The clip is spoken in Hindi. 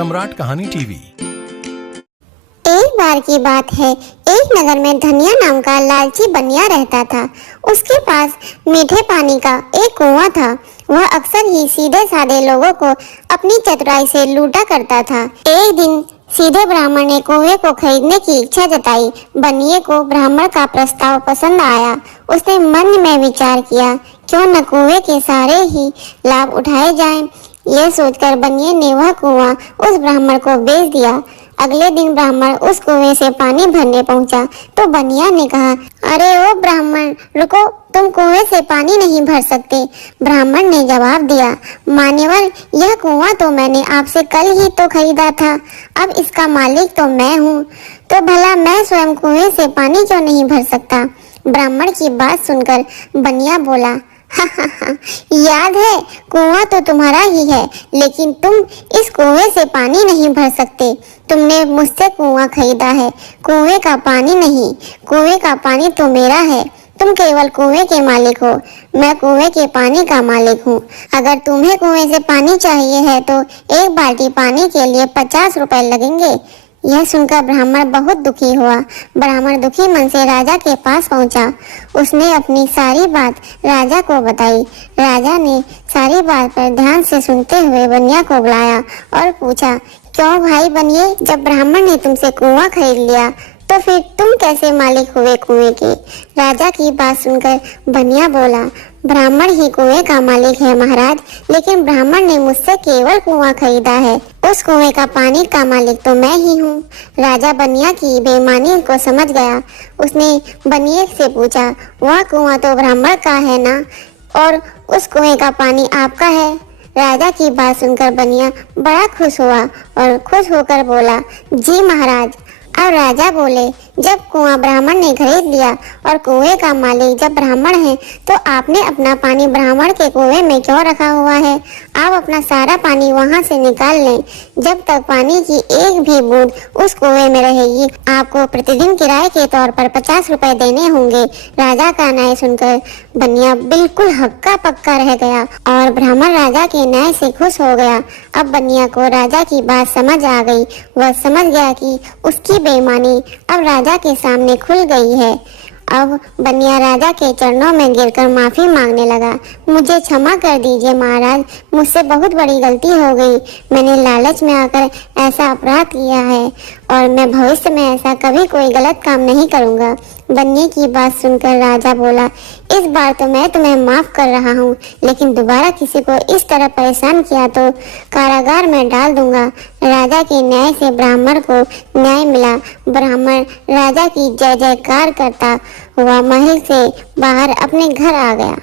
सम्राट कहानी टीवी। एक बार की बात है, एक नगर में धनिया नाम का लालची बनिया रहता था। उसके पास मीठे पानी का एक कुआं था। वह अक्सर ही सीधे साधे लोगों को अपनी चतुराई से लूटा करता था। एक दिन सीधे ब्राह्मण ने कुएं को खरीदने की इच्छा जताई। बनिए को ब्राह्मण का प्रस्ताव पसंद आया। उसने मन में विचार किया, क्यों न कुएं के सारे ही लाभ उठाए जाएं। यह सोचकर बनिए ने वह कुआं उस ब्राह्मण को बेच दिया। अगले दिन ब्राह्मण उस कुएं से पानी भरने पहुंचा तो बनिया ने कहा, अरे ओ ब्राह्मण रुको, तुम कुएं से पानी नहीं भर सकते। ब्राह्मण ने जवाब दिया, मान्यवर, यह कुआं तो मैंने आपसे कल ही तो खरीदा था। अब इसका मालिक तो मैं हूँ, तो भला मैं स्वयं कुएं से पानी क्यों नहीं भर सकता। ब्राह्मण की बात सुनकर बनिया बोला, याद है, कुआं तो तुम्हारा ही है, लेकिन तुम इस कुएं से पानी नहीं भर सकते। तुमने मुझसे कुआं खरीदा है, कुएं का पानी नहीं। कुएं का पानी तो मेरा है। तुम केवल कुएं के मालिक हो, मैं कुएं के पानी का मालिक हूँ। अगर तुम्हें कुएं से पानी चाहिए है तो एक बाल्टी पानी के लिए 50 रुपए लगेंगे। यह सुनकर ब्राह्मण बहुत दुखी हुआ। ब्राह्मण दुखी मन से राजा के पास पहुंचा। उसने अपनी सारी बात राजा को बताई। राजा ने सारी बात पर ध्यान से सुनते हुए बनिया को बुलाया और पूछा, क्यों भाई बनिए, जब ब्राह्मण ने तुमसे कुआं खरीद लिया तो फिर तुम कैसे मालिक हुए कुएं के। राजा की बात सुनकर बनिया बोला, ब्राह्मण ही कुएं का मालिक है महाराज, लेकिन ब्राह्मण ने मुझसे केवल कुआं खरीदा है। उस कुएं का पानी का मालिक तो मैं ही हूँ। राजा बनिया की बेईमानी को समझ गया। उसने बनिए से पूछा, वह कुआं तो ब्राह्मण का है ना, और उस कुएं का पानी आपका है। राजा की बात सुनकर बनिया बड़ा खुश हुआ और खुश होकर बोला, जी महाराज। अब राजा बोले, जब कुआं ब्राह्मण ने खरीद लिया और कुएं का मालिक जब ब्राह्मण है, तो आपने अपना पानी ब्राह्मण के कुएं में क्यों रखा हुआ है। आप अपना सारा पानी वहां से निकाल लें। जब तक पानी की एक भी बूंद उस कुएं में रहेगी, आपको प्रतिदिन किराए के तौर पर 50 रुपए देने होंगे। राजा का न्याय सुनकर बनिया बिल्कुल हक्का पक्का रह गया और ब्राह्मण राजा के न्याय से खुश हो गया। अब बनिया को राजा की बात समझ आ गई। वह समझ गया कि उसकी बेईमानी अब राजा के सामने खुल गई है। अब बनिया राजा के चरणों में गिरकर माफी मांगने लगा। मुझे क्षमा कर दीजिए महाराज, मुझसे बहुत बड़ी गलती हो गई। मैंने लालच में आकर ऐसा अपराध किया है और मैं भविष्य में ऐसा कभी कोई गलत काम नहीं करूँगा। बनिए की बात सुनकर राजा बोला, इस बार तो मैं तुम्हें माफ कर रहा हूँ, लेकिन दोबारा किसी को इस तरह परेशान किया तो कारागार में डाल दूंगा। राजा के न्याय से ब्राह्मण को न्याय मिला। ब्राह्मण राजा की जय जयकार करता हुआ महल से बाहर अपने घर आ गया।